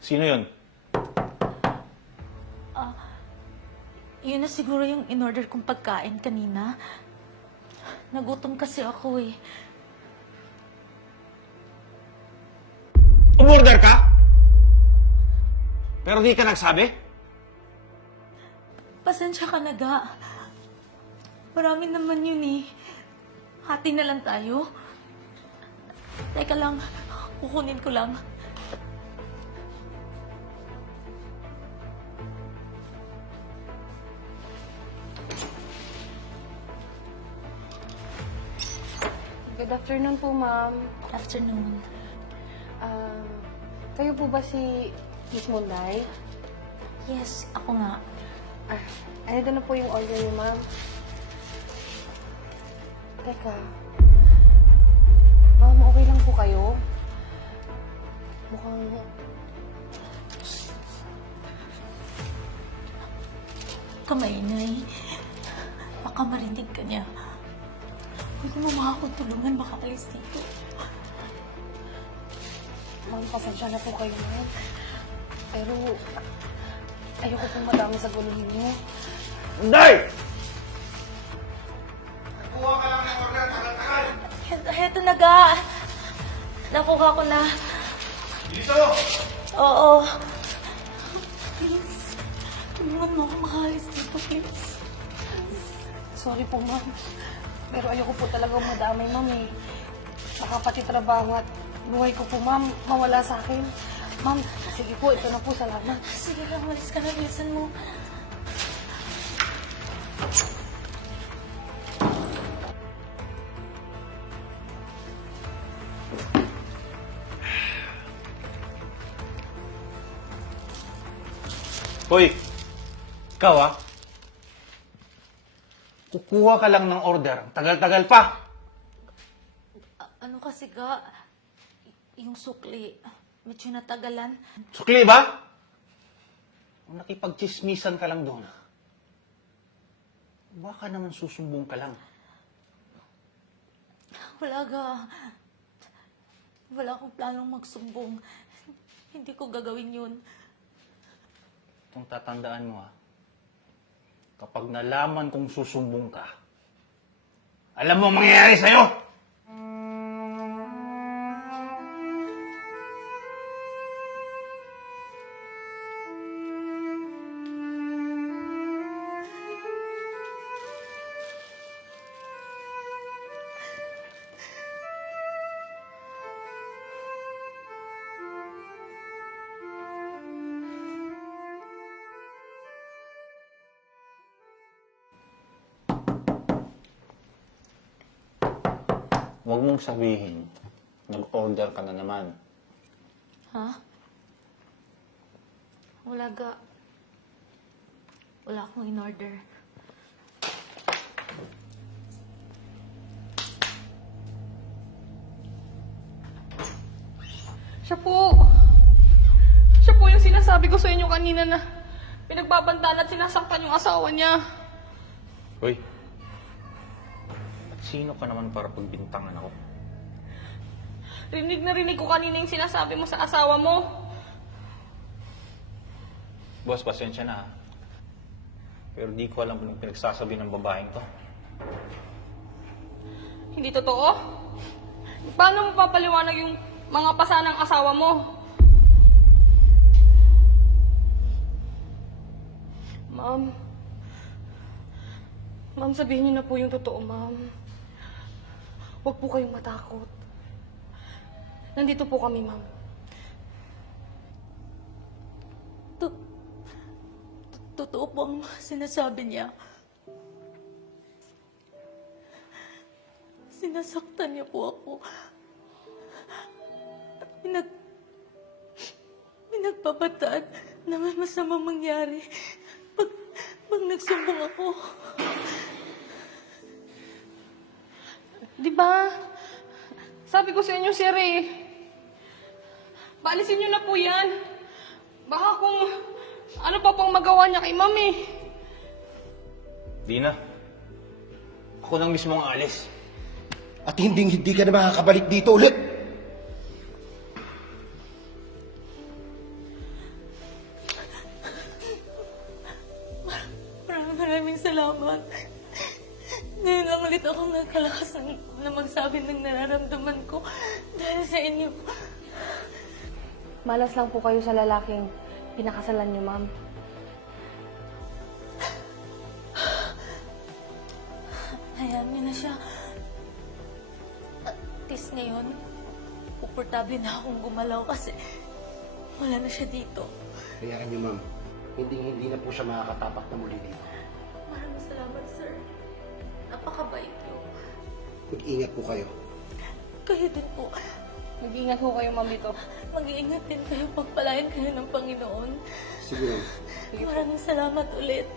Sino yun? Yun na siguro yung in-order kong pagkain kanina. Nagutom kasi ako eh. Umorder ka? Pero di ka nagsabi? Pasensya ka na, Ga. Marami naman yun eh. Hati na lang tayo. Teka lang, kukunin ko lang. Good afternoon po, ma'am. Afternoon. Kayo po ba si Miss Munday? Yes, ako nga. Ano na po yung order niyo, ma'am? Teka. Ma'am, okay lang po kayo? Mukhang... Kamainay. Baka marinig ka niya. Huwag mo makakatulungan makaalis dito. Ma'am, pasensya na po kayo, ma'am. Pero... ayoko pong madami sa gulo ninyo. Hindi! Heto na, Ga. Nakuha ko na. Dito! Oo. Please. Tulungan mo ako makaalis dito, please. Sorry po, ma'am. Pero ayoko po talagang madamay, ma'am, eh. Baka pati trabaho at buhay ko po, ma'am, mawala sa akin. Ma'am, sige po, ito na po, salamat. Sige lang, malis ka na. Bilisan mo. Hoy! Ikaw kukuha ka lang ng order. Tagal-tagal pa! Ano kasi, Ga? Yung sukli, medyo natagalan. Sukli ba? Kung nakipagchismisan ka lang doon, baka naman susumbong ka lang. Wala, Ga. Wala akong planong magsumbong. Hindi ko gagawin yun. Itong tatandaan mo, kapag nalaman kong susumbong ka, alam mo ang mangyayari sa'yo! Huwag mong sabihin, nag-order ka na naman. Ha? Wala, Ga. Wala akong in-order. Siya po! Siya po yung sinasabi ko sa inyo kanina na pinagbabantaan at sinasaktan yung asawa niya. Hoy, at sino ka naman para pagbintangan ako? Rinig na rinig ko kanina yung sinasabi mo sa asawa mo. Boss, pasensya na ha. Pero di ko alam kung pinagsasabi ng babaeng to. Hindi totoo? Paano mo papaliwanag yung mga pasanang asawa mo? Ma'am. Ma'am, sabihin niyo na po yung totoo, ma'am. Huwag po kayong matakot. Nandito po kami, ma'am. Totoo po ang sinasabi niya. Sinasaktan niya po ako. Pinagpapataan na may masamang mangyari pag nagsumbong ako. Di ba? Sabi ko sa inyo, sir, eh. Paalisin niyo na po yan. Baka kung ano pa pang magawa niya kay mami. Di na. Ako nang mismo ang alis. At hindi ka na makakabalik dito ulit. salamat. Ngayon lang ulit ako nagkalakas na magsabi ng nararamdaman ko dahil sa inyo. Malas lang po kayo sa lalaking pinakasalan niyo, ma'am. Hayaan niyo na siya. At least ngayon, komportable na akong gumalaw kasi wala na siya dito. Hayaan niyo, ma'am. Hindi na po siya makakatapak na muli dito. Maraming salamat, sir. Napakabait niyo. Mag-ingat po kayo. Kayo din po. Mag-iingat po kayo, ma'am, dito. Mag-iingat din kayo. Pagpalain kayo ng Panginoon. Siguro. Maraming salamat ulit.